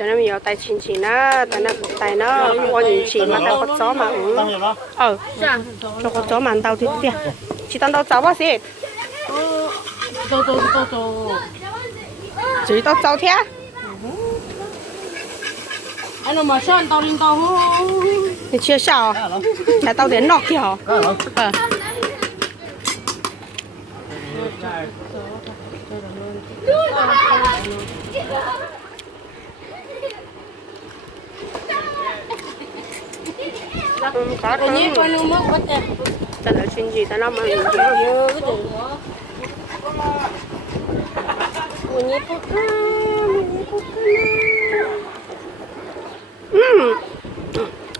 cho nên mình tay chín chỉ nó tay nó có những chỉ mà tao có chó mà cho có chó mà tao thì tiền chỉ tao cháu bác sĩ chỉ tao cháu thế anh nó mà sao tao lên tao thì chưa sao tại tao đến nọ kìa có còn nhé con nó mất mất nè tao nói chuyện gì tao nói mà mình nhớ cái gì còn nhé con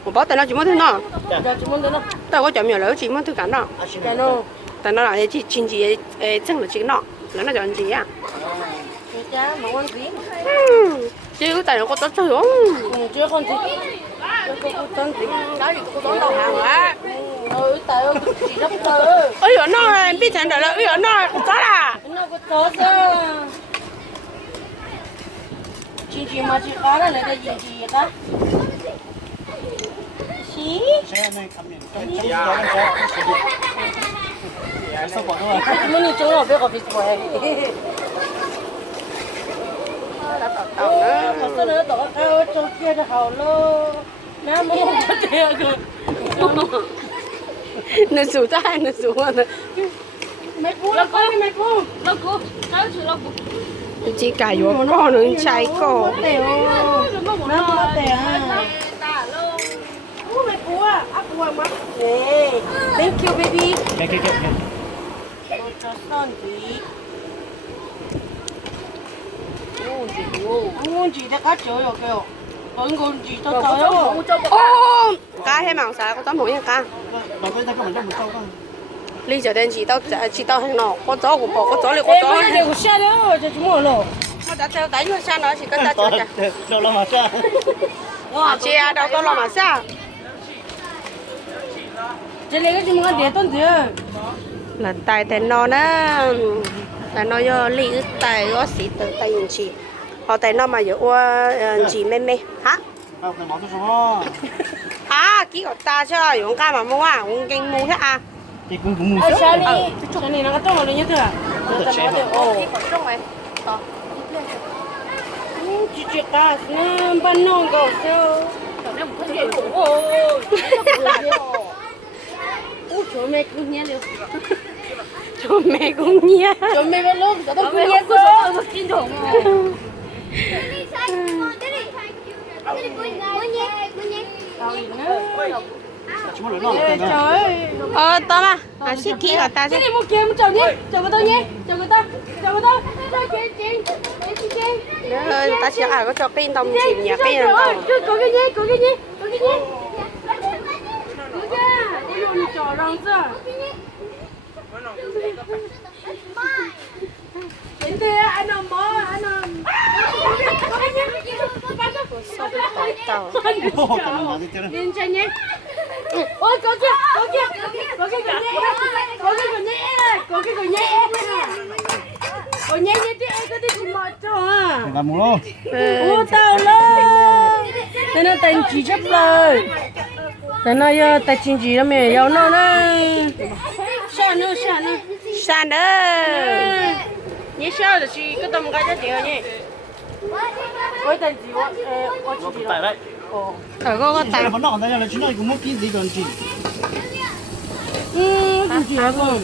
我包等了几么头呢？giờ chúng mình nó 但我叫苗了几么头干了？ cái nó 等到那些经济挣了几个呢？那叫人家呀？ cái cha mà con gì 只有带我做做用。 chưa con gì con gì nói gì cũng tao hàng á tại chỉ lắm thôi 哎呦，那变成的了，哎呦，那咋啦？ nó có tốt sao chị mà chị cá là cái gì chị cá xí mình đi chỗ nào biết có biết quoi mà sao nó tỏ cao chỗ kia cho hậu lô nó muốn có tiền rồi nó sụt tay, nó sụt mà. mày cú nó cú sao chứ nó cú chỉ cả vô con nó chạy cổ. nó mua tiền mày cú à áp qua mắt thank you baby cho son gì ngon gì đã cá chổi rồi kêu còn ngon gì tao tao Ô, cá hay mảng sao có tấm mũi cá. Lý giờ đến chỉ tao hàng nọ, có chó của bò, có chó liền có chó. cái của xe đó cho chúng mình rồi Nó đã theo đánh vào sang nó chỉ cần ta chơi chả. đâu lo mà sao Chị à, đâu có lo mà sao? cái này cái chúng mình để tôn gì Là tài tên nó đó, tài nó do lý tài có sĩ từ tay nhìn chị. Họ tài nó mà có chị mê mê, hả? đâu phải món số À, kỹ của ta chứ, dùng ca mà mua à, cũng kinh mua hết à. thì cũng mua xe này cái này nó có tông rồi nhớ chưa chị ta ban non cầu sao chỗ mẹ cũng nhớ được Cho mẹ cũng nhé. chỗ mẹ bên lúc chỗ tao cũng nhớ sao một kinh khủng chúng nó lo trời Tao mà, xin kỹ của ta chứ. cái này một kia một chồng nhé chồng của tôi nhé chồng của tôi chồng chị Ta chỉ có cho pin tông chìm nhà pin tông. có cái nhé có cái nhé có cái nhé cái gì trò rong sao đến đây anh làm mơ anh làm có cái nhé lên trên nhé ôi có kia có kia có cái nhé có cái nhé có cái nhé có nhé nhé đi cái đi chỉ mà cho à làm mua luôn ô tao lo thế nó tên chỉ chấp lời thế nó tay chính chỉ nó mẹ yêu nó này San nữa. Nhớ sao là chị cái tôm cái gì nhỉ? ôi tên chỉ我chỉ chỉ tại đấy Ở có tại vẫn nọ đây là chúng nó cũng mất cái gì còn gì chính chỉ à con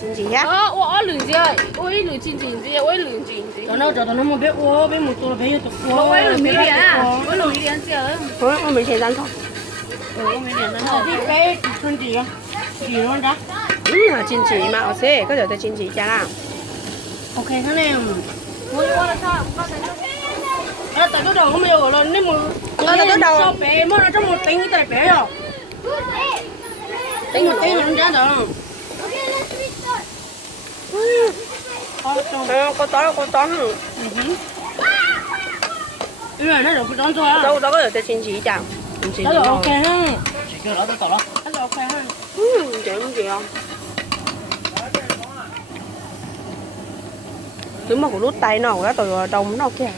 xin chị nhé. 我冷姐，我一冷静静姐，我一冷静静。找到那么别我别木多了别有我一冷没脸啊，我冷一点姐。我没钱单头。我没脸了这别春节啊几人的 chính trị mà ở xe có được chính trị cha nào. ok thế này tại cái đầu không nhiều rồi nên mà cái đầu sao bé mà nó trong một tính cái bé rồi tính một tính là nó ra rồi có to cái này nó được cái đón rồi à đâu có được chính trị cha. Chính trị nó được ok ha chỉ cái đó tao đó nó được ok ha Chị không chị không? Cứ mà của lút tay nó cái tụi đồng nó kìa.